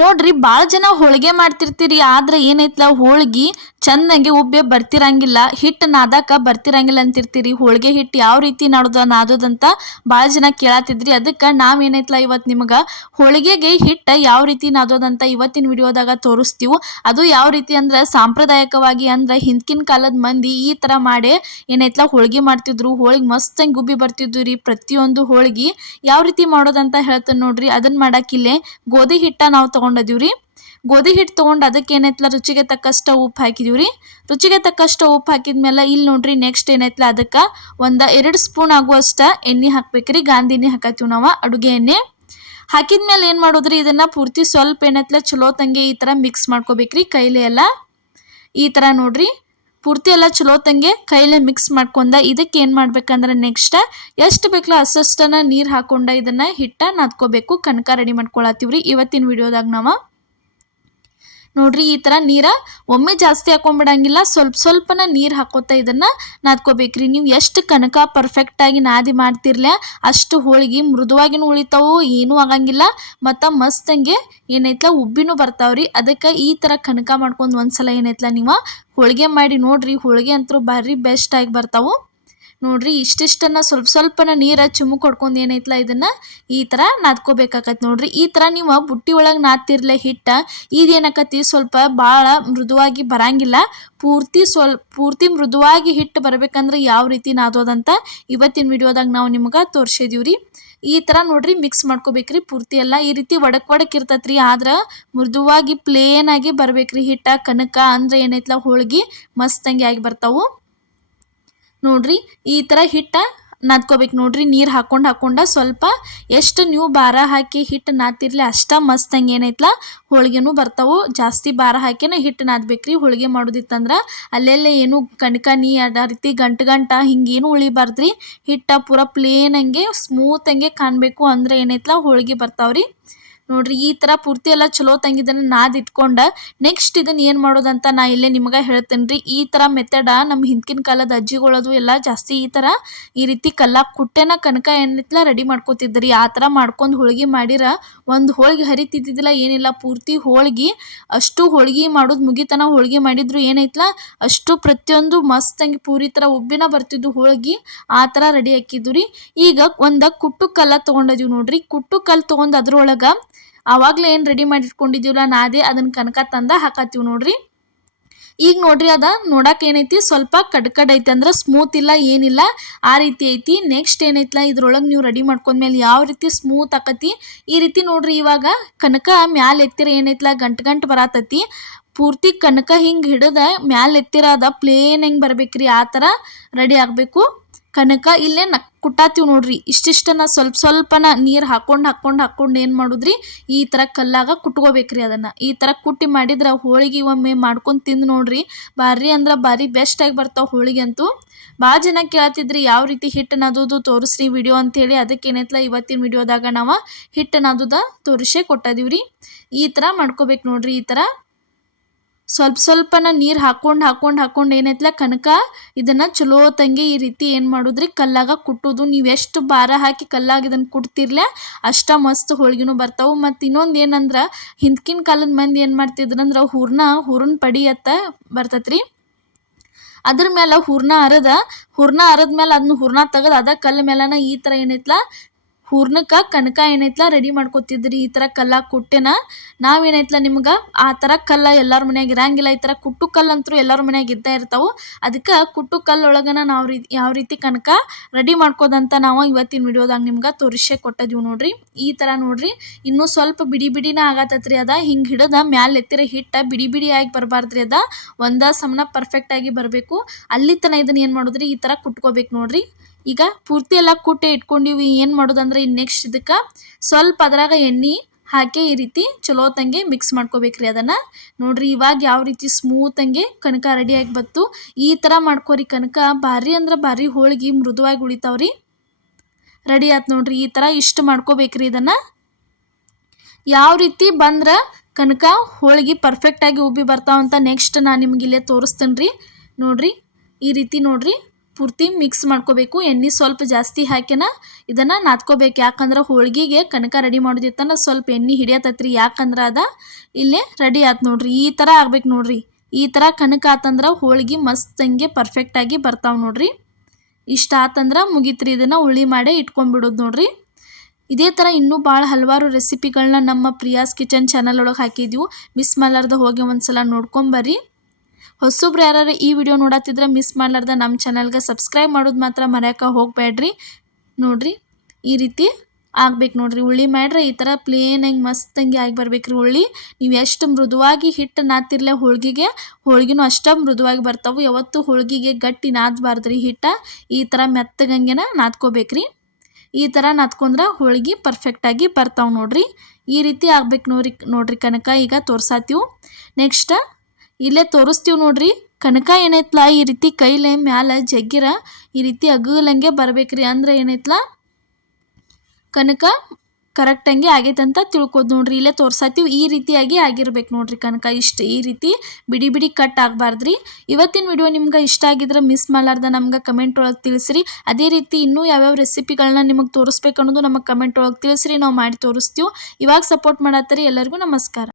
ನೋಡ್ರಿ ಭಾಳ ಜನ ಹೋಳಿಗೆ ಮಾಡ್ತಿರ್ತೀರಿ, ಆದ್ರೆ ಏನೈತ್ಲ ಹೋಳ್ಗಿ ಚಂದಂಗೆ ಉಬ್ಬೆ ಬರ್ತಿರಂಗಿಲ್ಲ, ಹಿಟ್ಟು ನಾದಕ ಬರ್ತಿರಂಗಿಲ್ಲ ಅಂತಿರ್ತೀರಿ. ಹೋಳಿಗೆ ಹಿಟ್ಟು ಯಾವ ರೀತಿ ನಾದೋದಂತ ಭಾಳ ಜನ ಕೇಳತ್ತಿದ್ರಿ. ಅದಕ್ಕೆ ನಾವೇನೈತ್ಲ ಇವತ್ತು ನಿಮ್ಗೆ ಹೋಳಿಗೆಗೆ ಹಿಟ್ಟು ಯಾವ ರೀತಿ ನಾದೋದಂತ ಇವತ್ತಿನ ವಿಡಿಯೋದಾಗ ತೋರಿಸ್ತೀವಿ. ಅದು ಯಾವ ರೀತಿ ಅಂದ್ರೆ ಸಾಂಪ್ರದಾಯಿಕವಾಗಿ ಅಂದ್ರೆ ಹಿಂದ್ಕಿನ ಕಾಲದ ಮಂದಿ ಈ ಥರ ಮಾಡಿ ಏನೈತ್ಲ ಹೋಳಿಗೆ ಮಾಡ್ತಿದ್ರು. ಹೋಳಿಗೆ ಮಸ್ತಂಗೆ ಗುಬ್ಬಿ ಬರ್ತಿದ್ವು ರೀ. ಪ್ರತಿಯೊಂದು ಹೋಳಿಗೆ ಯಾವ ರೀತಿ ಮಾಡೋದಂತ ಹೇಳ್ತೇನೆ ನೋಡ್ರಿ. ಅದನ್ನ ಮಾಡಕ್ಕಿಲ್ಲೇ ಗೋಧಿ ಹಿಟ್ಟ ನಾವು ತಗೊಂಡಿದೀವ್ರಿ. ಗೋಧಿ ಹಿಟ್ಟು ತೊಗೊಂಡು ಅದಕ್ಕೆ ಏನೈತ್ಲ ರುಚಿಗೆ ತಕ್ಕಷ್ಟು ಉಪ್ಪು ಹಾಕಿದೀವ್ರಿ. ರುಚಿಗೆ ತಕ್ಕಷ್ಟು ಉಪ್ಪು ಹಾಕಿದ್ಮೇಲೆ ಇಲ್ಲಿ ನೋಡ್ರಿ ನೆಕ್ಸ್ಟ್ ಏನೈತ್ಲ ಅದಕ್ಕೆ 2 ಸ್ಪೂನ್ ಆಗುವಷ್ಟ ಎಣ್ಣೆ ಹಾಕ್ಬೇಕ್ರಿ. ಗಾಂಧಿ ಎಣ್ಣೆ ಹಾಕತ್ತೀವಿ ನಾವು, ಅಡುಗೆ ಎಣ್ಣೆ ಹಾಕಿದ್ಮೇಲೆ ಏನು ಮಾಡೋದ್ರಿ, ಇದನ್ನ ಪೂರ್ತಿ ಸ್ವಲ್ಪ ಏನೈತ್ಲ ಚಲೋ ತಂಗೆ ಈ ಥರ ಮಿಕ್ಸ್ ಮಾಡ್ಕೋಬೇಕ್ರಿ ಕೈಲಿ ಎಲ್ಲ. ಈ ಥರ ನೋಡ್ರಿ ಪೂರ್ತಿ ಎಲ್ಲ ಚಲೋ ತಂಗೆ ಕೈಲೇ ಮಿಕ್ಸ್ ಮಾಡ್ಕೊಂಡ ಇದಕ್ಕೆ ಏನು ಮಾಡ್ಬೇಕಂದ್ರೆ ನೆಕ್ಸ್ಟ್ ಎಷ್ಟು ಬೇಕಲ್ಲ ಅಷ್ಟನ್ನ ನೀರು ಹಾಕೊಂಡ ಇದನ್ನ ಹಿಟ್ಟ ನಾದ್ಕೋಬೇಕು. ಕನಕ ರೆಡಿ ಮಾಡ್ಕೊಳತ್ತೀವ್ರಿ ಇವತ್ತಿನ ವಿಡಿಯೋದಾಗ ನಾವು. ನೋಡ್ರಿ ಈ ಥರ ನೀರ ಒಮ್ಮೆ ಜಾಸ್ತಿ ಹಾಕೊಂಡ್ಬಿಡಂಗಿಲ್ಲ, ಸ್ವಲ್ಪನ ನೀರು ಹಾಕೋತಾ ಇದನ್ನ ನಾದ್ಕೋಬೇಕ್ರಿ. ನೀವು ಎಷ್ಟು ಕನಕ ಪರ್ಫೆಕ್ಟಾಗಿ ನಾದಿ ಮಾಡ್ತಿರ್ಲ ಅಷ್ಟು ಹೋಳಿಗೆ ಮೃದುವಾಗಿನೂ ಉಳಿತಾವು, ಏನೂ ಆಗಂಗಿಲ್ಲ, ಮತ್ತು ಮಸ್ತಂಗೆ ಏನೈತ್ಲ ಉಬ್ಬಿನೂ ಬರ್ತಾವ್ರಿ. ಅದಕ್ಕೆ ಈ ಥರ ಕನಕ ಮಾಡ್ಕೊಂಡು ಒಂದ್ಸಲ ಏನೈತ್ಲ ನೀವು ಹೋಳಿಗೆ ಮಾಡಿ ನೋಡ್ರಿ. ಹೋಳಿಗೆ ಅಂತೂ ಭಾರಿ ಬೆಸ್ಟ್ ಆಗಿ ಬರ್ತಾವು. ನೋಡ್ರಿ ಇಷ್ಟಿಷ್ಟನ್ನ ಸ್ವಲ್ಪನ ನೀರು ಚುಮ್ಮಕ್ ಹೊಡ್ಕೊಂಡು ಏನೈತ್ಲ ಇದನ್ನ ಈ ಥರ ನಾದ್ಕೋಬೇಕಾಕತ್ ನೋಡ್ರಿ. ಈ ಥರ ನೀವು ಬುಟ್ಟಿ ಒಳಗೆ ನಾದ್ತಿರ್ಲೆ ಹಿಟ್ಟ ಇದೇನಾಕತಿ ಸ್ವಲ್ಪ ಭಾಳ ಮೃದುವಾಗಿ ಬರಂಗಿಲ್ಲ. ಪೂರ್ತಿ ಮೃದುವಾಗಿ ಹಿಟ್ಟು ಬರ್ಬೇಕಂದ್ರೆ ಯಾವ ರೀತಿ ನಾದೋದಂತ ಇವತ್ತಿನ ವಿಡಿಯೋದಾಗ ನಾವು ನಿಮ್ಗೆ ತೋರಿಸಿದೀವ್ರಿ. ಈ ಥರ ನೋಡ್ರಿ ಮಿಕ್ಸ್ ಮಾಡ್ಕೋಬೇಕ್ರಿ ಪೂರ್ತಿ ಎಲ್ಲ. ಈ ರೀತಿ ಒಡಕ್ ಇರ್ತೈತ್ರಿ, ಆದ್ರೆ ಮೃದುವಾಗಿ ಪ್ಲೇನ್ ಆಗಿ ಬರ್ಬೇಕ್ರಿ ಹಿಟ್ಟ ಕನಕ ಅಂದ್ರೆ ಏನೈತ್ಲ ಹೋಳಿಗೆ ಮಸ್ತಂಗಿ ಆಗಿ ಬರ್ತಾವು. ನೋಡ್ರಿ ಈ ಥರ ಹಿಟ್ಟ ನಾದ್ಕೋಬೇಕು ನೋಡ್ರಿ. ನೀರು ಹಾಕೊಂಡ ಸ್ವಲ್ಪ ಎಷ್ಟು ನೀವು ಭಾರ ಹಾಕಿ ಹಿಟ್ಟು ನಾದ್ತಿರ್ಲಿ ಅಷ್ಟ ಮಸ್ತಂಗೆ ಏನೈತ್ಲ ಹೋಳಿಗೆನೂ ಬರ್ತಾವು. ಜಾಸ್ತಿ ಭಾರ ಹಾಕಿನ ಹಿಟ್ಟು ನಾದ್ಬೇಕ್ರಿ. ಹೋಳಿಗೆ ಮಾಡೋದಿತ್ತಂದ್ರೆ ಅಲ್ಲೆಲ್ಲೇ ಏನು ಕಣ್ಕನಿ ಅದ ರೀತಿ ಗಂಟ ಹಿಂಗೇನು ಉಳಿಬಾರ್ದ್ರಿ. ಹಿಟ್ಟ ಪೂರ ಪ್ಲೇನ್ ಹಂಗೆ ಸ್ಮೂತ್ ಹಂಗೆ ಕಾಣಬೇಕು, ಅಂದ್ರೆ ಏನೈತ್ಲ ಹೋಳಿಗೆ ಬರ್ತಾವ್ರಿ. ನೋಡ್ರಿ ಈ ಥರ ಪೂರ್ತಿ ಎಲ್ಲ ಚಲೋ ತಂಗಿದನ್ನು ನಾದ್ ಇಟ್ಕೊಂಡ ನೆಕ್ಸ್ಟ್ ಇದನ್ನ ಏನು ಮಾಡೋದಂತ ನಾ ಇಲ್ಲೇ ನಿಮ್ಗೆ ಹೇಳ್ತೇನೆ ರೀ. ಈ ಥರ ಮೆಥಡ ನಮ್ಮ ಹಿಂದ್ಕಿನ ಕಾಲದ ಅಜ್ಜಿಗಳದು ಎಲ್ಲ ಜಾಸ್ತಿ ಈ ರೀತಿ ಕಲ್ಲಾಗ ಕುಟ್ಟೆನ ಕನಕ ಏನೈತ್ಲ ರೆಡಿ ಮಾಡ್ಕೋತಿದ್ರಿ. ಆ ಥರ ಮಾಡ್ಕೊಂಡು ಹೋಳಿಗೆ ಮಾಡಿರ ಒಂದು ಹೋಳಿಗೆ ಹರಿತಿದ್ದಿಲ್ಲ ಏನಿಲ್ಲ, ಪೂರ್ತಿ ಹೋಳಿಗೆ ಅಷ್ಟು ಹೋಳಿಗೆ ಮಾಡೋದು ಮುಗಿತನ ಹೋಳಿಗೆ ಮಾಡಿದ್ರು ಏನೈತ್ಲ ಅಷ್ಟು ಪ್ರತಿಯೊಂದು ಮಸ್ತಂಗಿ ಪೂರಿ ಥರ ಉಬ್ಬಿನ ಬರ್ತಿದ್ದು ಹೋಳಿಗೆ ಆ ಥರ ರೆಡಿ ಹಾಕಿದ್ವು ರೀ. ಈಗ ಒಂದು ಕುಟ್ಟು ಕಲ್ಲ ತೊಗೊಂಡಿದ್ವಿ ನೋಡ್ರಿ. ಕುಟ್ಟು ಕಲ್ಲು ತೊಗೊಂಡು ಅದ್ರೊಳಗೆ ಆವಾಗಲೇ ಏನು ರೆಡಿ ಮಾಡಿ ಇಟ್ಕೊಂಡಿದ್ದೀವಲ್ಲ ನಾದೇ ಅದನ್ನ ಕನಕ ತಂದ ಹಾಕತ್ತೀವಿ ನೋಡ್ರಿ. ಈಗ ನೋಡ್ರಿ ಅದ ನೋಡಕ್ಕೆ ಏನೈತಿ ಸ್ವಲ್ಪ ಕಡ್ ಐತಿ, ಅಂದ್ರೆ ಸ್ಮೂತ್ ಇಲ್ಲ ಏನಿಲ್ಲ ಆ ರೀತಿ ಐತಿ. ನೆಕ್ಸ್ಟ್ ಏನೈತ್ಲ ಇದ್ರೊಳಗೆ ನೀವು ರೆಡಿ ಮಾಡ್ಕೊಂಡ್ಮೇಲೆ ಯಾವ ರೀತಿ ಸ್ಮೂತ್ ಆಕತಿ ಈ ರೀತಿ ನೋಡ್ರಿ. ಇವಾಗ ಕನಕ ಮ್ಯಾಲೆ ಎತ್ತಿರ ಏನೈತ್ಲ ಗಂಟು ಬರತೈತಿ. ಪೂರ್ತಿ ಕನಕ ಹಿಂಗೆ ಹಿಡಿದ ಮ್ಯಾಲೆ ಎತ್ತಿರದ ಪ್ಲೇನ್ ಹೆಂಗೆ ಬರ್ಬೇಕ್ರಿ ಆ ಥರ ರೆಡಿ ಆಗಬೇಕು ಕನಕ. ಇಲ್ಲೇ ಕುಟ್ಟಾತೀವಿ ನೋಡ್ರಿ. ಇಷ್ಟಿಷ್ಟನ್ನ ಸ್ವಲ್ಪನ ನೀರು ಹಾಕೊಂಡು ಏನು ಮಾಡುದ್ರಿ ಈ ಥರ ಕಲ್ಲಾಗ ಕುಟ್ಕೋಬೇಕ್ರಿ. ಅದನ್ನು ಈ ಥರ ಕುಟ್ಟಿ ಮಾಡಿದ್ರೆ ಹೋಳಿಗೆ ಒಮ್ಮೆ ಮಾಡ್ಕೊಂಡು ತಿಂದು ನೋಡ್ರಿ, ಭಾರಿ ಅಂದ್ರೆ ಭಾರಿ ಬೆಸ್ಟ್ ಆಗಿ ಬರ್ತಾವೆ ಹೋಳಿಗೆ ಅಂತೂ. ಭಾಳ ಜನ ಕೇಳ್ತಿದ್ರಿ ಯಾವ ರೀತಿ ಹಿಟ್ಟು ನಾದೋದು ತೋರಿಸ್ರಿ ವಿಡಿಯೋ ಅಂತೇಳಿ. ಅದಕ್ಕೆ ಏನೈತ್ಲ ಇವತ್ತಿನ ವಿಡಿಯೋದಾಗ ನಾವು ಹಿಟ್ಟು ನಾದೋದ ತೋರಿಸೇ ಕೊಟ್ಟಿದೀವ್ರಿ. ಈ ಥರ ಮಾಡ್ಕೋಬೇಕು ನೋಡ್ರಿ. ಈ ಥರ ಸ್ವಲ್ಪನ ನೀರು ಹಾಕೊಂಡು ಏನೈತ್ಲ ಕನಕ ಇದನ್ನು ಚಲೋ ತಂಗಿ ಈ ರೀತಿ ಏನು ಮಾಡೋದ್ರಿ ಕಲ್ಲಾಗ ಕುಟ್ಟೋದು. ನೀವು ಎಷ್ಟು ಭಾರ ಹಾಕಿ ಕಲ್ಲಾಗ ಇದನ್ನು ಕುಟ್ತಿರ್ಲೆ ಅಷ್ಟ ಮಸ್ತ್ ಹೋಳಿಗೆನೂ ಬರ್ತಾವೆ. ಮತ್ತು ಇನ್ನೊಂದು ಏನಂದ್ರೆ ಹಿಂದ್ಕಿನ ಕಾಲದ ಮಂದಿ ಏನು ಮಾಡ್ತಿದ್ರಂದ್ರೆ ಹೂರ್ಣ ಪಡಿ ಅತ್ತ ಬರ್ತೈತ್ರಿ. ಅದ್ರ ಮೇಲೆ ಹೂರ್ಣ ಅರದ್ಮೇಲೆ ಅದನ್ನ ಹೂರ್ಣ ತೆಗೆದು ಅದ ಕಲ್ಲ ಮೇಲನ ಈ ಥರ ಏನೈತ್ಲ ಹೂರ್ಣಕ್ಕೆ ಕನಕ ಏನೈತ್ಲ ರೆಡಿ ಮಾಡ್ಕೊತಿದ್ರಿ. ಈ ಥರ ಕಲ್ಲಾಗ ಕುಟ್ಟೆನ ನಾವೇನೈತ್ಲ ನಿಮ್ಗೆ ಆ ಥರ ಕಲ್ಲ ಎಲ್ಲರ ಮನ್ಯಾಗ ಇರಂಗಿಲ್ಲ. ಈ ಥರ ಕುಟ್ಟು ಕಲ್ಲು ಅಂತೂ ಎಲ್ಲರ ಮನ್ಯಾಗ ಇದ್ದೇ ಇರ್ತಾವೆ. ಅದಕ್ಕೆ ಕುಟ್ಟು ಕಲ್ಲೊಳಗನ ನಾವು ಯಾವ ರೀತಿ ಕನಕ ರೆಡಿ ಮಾಡ್ಕೋದಂತ ನಾವು ಇವತ್ತಿನ ವಿಡಿಯೋದಾಗ ನಿಮ್ಗೆ ತೋರಿಸೇ ಕೊಟ್ಟಿದ್ದೀವಿ ನೋಡ್ರಿ. ಈ ಥರ ನೋಡ್ರಿ ಇನ್ನೂ ಸ್ವಲ್ಪ ಬಿಡಿನ ಆಗತ್ತತ್ರಿ. ಅದ ಹಿಂಗೆ ಹಿಡಿದ ಮ್ಯಾಲೆ ಎತ್ತಿರ ಹಿಟ್ಟ ಬಿಡಿ ಆಗಿ ಬರಬಾರ್ದ್ರಿ. ಅದ ಒಂದ ಸಮನ ಪರ್ಫೆಕ್ಟಾಗಿ ಬರಬೇಕು. ಅಲ್ಲಿ ತನ ಇದನ್ನ ಏನು ಮಾಡೋದ್ರಿ ಈ ಥರ ಕುಟ್ಕೋಬೇಕು ನೋಡ್ರಿ. ಈಗ ಪೂರ್ತಿ ಎಲ್ಲ ಕುಟ್ಟೆ ಇಟ್ಕೊಂಡಿವಿ. ಏನು ಮಾಡೋದಂದ್ರೆ ಇನ್ನು ನೆಕ್ಸ್ಟ್ ಇದಕ್ಕೆ ಸ್ವಲ್ಪ ಅದ್ರಾಗ ಎಣ್ಣೆ ಹಾಕಿ ಈ ರೀತಿ ಚಲೋ ತಂಗೆ ಮಿಕ್ಸ್ ಮಾಡ್ಕೋಬೇಕ್ರಿ ಅದನ್ನು. ನೋಡ್ರಿ ಇವಾಗ ಯಾವ ರೀತಿ ಸ್ಮೂತ್ ಹಂಗೆ ಕನಕ ರೆಡಿಯಾಗಿ ಬತ್ತು. ಈ ಥರ ಮಾಡ್ಕೋರಿ ಕನಕ ಭಾರಿ ಅಂದ್ರೆ ಭಾರಿ ಹೋಳಿಗೆ ಮೃದುವಾಗಿ ಉಳಿತಾವ್ರಿ. ರೆಡಿ ಆಯ್ತು ನೋಡ್ರಿ. ಈ ಥರ ಇಷ್ಟು ಮಾಡ್ಕೋಬೇಕ್ರಿ ಇದನ್ನು. ಯಾವ ರೀತಿ ಬಂದ್ರೆ ಕನಕ ಹೋಳಿಗೆ ಪರ್ಫೆಕ್ಟಾಗಿ ಉಬ್ಬಿ ಬರ್ತಾವಂತ ನೆಕ್ಸ್ಟ್ ನಾನು ನಿಮ್ಗೆ ಇಲ್ಲೇ ತೋರಿಸ್ತೇನೆ ರೀ. ನೋಡ್ರಿ ಈ ರೀತಿ ನೋಡ್ರಿ ಪೂರ್ತಿ ಮಿಕ್ಸ್ ಮಾಡ್ಕೋಬೇಕು. ಎಣ್ಣೆ ಸ್ವಲ್ಪ ಜಾಸ್ತಿ ಹಾಕಿನ ಇದನ್ನು ನಾದ್ಕೋಬೇಕು. ಯಾಕಂದ್ರೆ ಹೋಳಿಗೆಗೆ ಕನಕ ರೆಡಿ ಮಾಡೋದಿತ್ತಂದ್ರೆ ಸ್ವಲ್ಪ ಎಣ್ಣೆ ಹಿಡಿಯತೈತ್ರಿ. ಯಾಕಂದ್ರೆ ಇಲ್ಲೇ ರೆಡಿ ಆಯ್ತು ನೋಡ್ರಿ. ಈ ಥರ ಆಗ್ಬೇಕು ನೋಡ್ರಿ. ಈ ಥರ ಕನಕ ಆತಂದ್ರೆ ಹೋಳಿಗೆ ಮಸ್ತಂಗೆ ಪರ್ಫೆಕ್ಟಾಗಿ ಬರ್ತಾವೆ ನೋಡ್ರಿ. ಇಷ್ಟ ಆತಂದ್ರೆ ಮುಗೀತ್ರಿ. ಇದನ್ನು ಉಳ್ಳಿ ಮಾಡೇ ಇಟ್ಕೊಂಡ್ಬಿಡೋದು ನೋಡ್ರಿ. ಇದೇ ಥರ ಇನ್ನೂ ಭಾಳ ಹಲವಾರು ರೆಸಿಪಿಗಳನ್ನ ನಮ್ಮ ಪ್ರಿಯಾಸ್ ಕಿಚನ್ ಚಾನಲ್ ಒಳಗೆ ಹಾಕಿದ್ವು. ಮಿಸ್ ಮಾಡಲಾರ್ದ ಹೋಗಿ ಒಂದ್ಸಲ ನೋಡ್ಕೊಂಬರ್ರಿ. ಹೊಸಬ್ರು ಯಾರು ಈ ವಿಡಿಯೋ ನೋಡತ್ತಿದ್ರೆ ಮಿಸ್ ಮಾಡಲಾರ್ದ ನಮ್ಮ ಚಾನಲ್ಗೆ ಸಬ್ಸ್ಕ್ರೈಬ್ ಮಾಡೋದು ಮಾತ್ರ ಮರೆಯೋಕೆ ಹೋಗಬೇಡ್ರಿ. ನೋಡ್ರಿ ಈ ರೀತಿ ಆಗ್ಬೇಕು ನೋಡ್ರಿ. ಉಳ್ಳಿ ಮಾಡ್ರೆ ಈ ಥರ ಪ್ಲೇನಾಗಿ ಮಸ್ತಂಗೆ ಆಗಿ ಬರ್ಬೇಕ್ರಿ ಉಳ್ಳಿ. ನೀವು ಎಷ್ಟು ಮೃದುವಾಗಿ ಹಿಟ್ಟು ನಾದ್ತಿರ್ಲೆ ಹೋಳಿಗೆನೂ ಅಷ್ಟೇ ಮೃದುವಾಗಿ ಬರ್ತಾವೆ. ಯಾವತ್ತು ಹೋಳಿಗೆಗೆ ಗಟ್ಟಿ ನಾದಬಾರ್ದ್ರಿ ಹಿಟ್ಟ. ಈ ಥರ ಮೆತ್ತಗಂಗೆನ ನಾದ್ಕೋಬೇಕ್ರಿ. ಈ ಥರ ನಾದ್ಕೊಂಡ್ರೆ ಹೋಳಿಗೆ ಪರ್ಫೆಕ್ಟಾಗಿ ಬರ್ತಾವೆ ನೋಡ್ರಿ. ಈ ರೀತಿ ಆಗ್ಬೇಕು ನೋಡ್ರಿ ಕನಕ. ಈಗ ತೋರ್ಸಾತೀವಿ. ನೆಕ್ಸ್ಟ್ ಇಲ್ಲೇ ತೋರಿಸ್ತೀವಿ ನೋಡ್ರಿ. ಕನಕ ಏನೈತ್ಲ ಈ ರೀತಿ ಕೈಲೇ ಮ್ಯಾಲೆ ಜಗ್ಗಿರ ಈ ರೀತಿ ಅಗಲಂಗೆ ಬರ್ಬೇಕ್ರಿ. ಅಂದ್ರೆ ಏನೈತ್ಲ ಕನಕ ಕರೆಕ್ಟಂಗೆ ಆಗೈತೆ ಅಂತ ತಿಳ್ಕೊದು ನೋಡ್ರಿ. ಇಲ್ಲೇ ತೋರ್ಸಾತೀವಿ. ಈ ರೀತಿಯಾಗಿ ಆಗಿರ್ಬೇಕು ನೋಡ್ರಿ ಕನಕ. ಇಷ್ಟು ಈ ರೀತಿ ಬಿಡಿ ಬಿಡಿ ಕಟ್ ಆಗಬಾರ್ದ್ರಿ. ಇವತ್ತಿನ ವಿಡಿಯೋ ನಿಮ್ಗೆ ಇಷ್ಟ ಆಗಿದ್ರೆ ಮಿಸ್ ಮಾಡಲಾರ್ದ ನಮ್ಗೆ ಕಮೆಂಟ್ ಒಳಗೆ ತಿಳಿಸ್ರಿ. ಅದೇ ರೀತಿ ಇನ್ನೂ ಯಾವ್ಯಾವ ರೆಸಿಪಿಗಳನ್ನ ನಿಮಗೆ ತೋರಿಸ್ಬೇಕು ಅನ್ನೋದು ನಮಗೆ ಕಮೆಂಟ್ ಒಳಗೆ ತಿಳಿಸ್ರಿ. ನಾವು ಮಾಡಿ ತೋರಿಸ್ತೀವಿ. ಇವಾಗ ಸಪೋರ್ಟ್ ಮಾಡತ್ತೀರಿ. ಎಲ್ಲರಿಗೂ ನಮಸ್ಕಾರ.